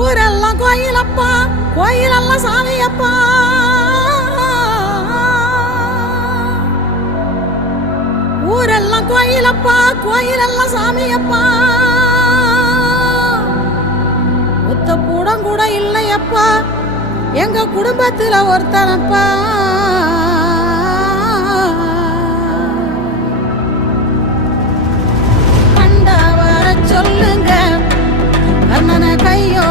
ஊரெல்லாம் கோயிலப்பா, கோயிலெல்லாம் சாமியப்பா. ஊரெல்லாம் கோயிலப்பா, கோயிலெல்லாம் சாமியப்பா. ஒத்த கூடம் கூட இல்லையப்பா, எங்க குடும்பத்துல ஒருத்தனப்பா. கண்ட வர சொல்லுங்க, கண்ணனை கையோ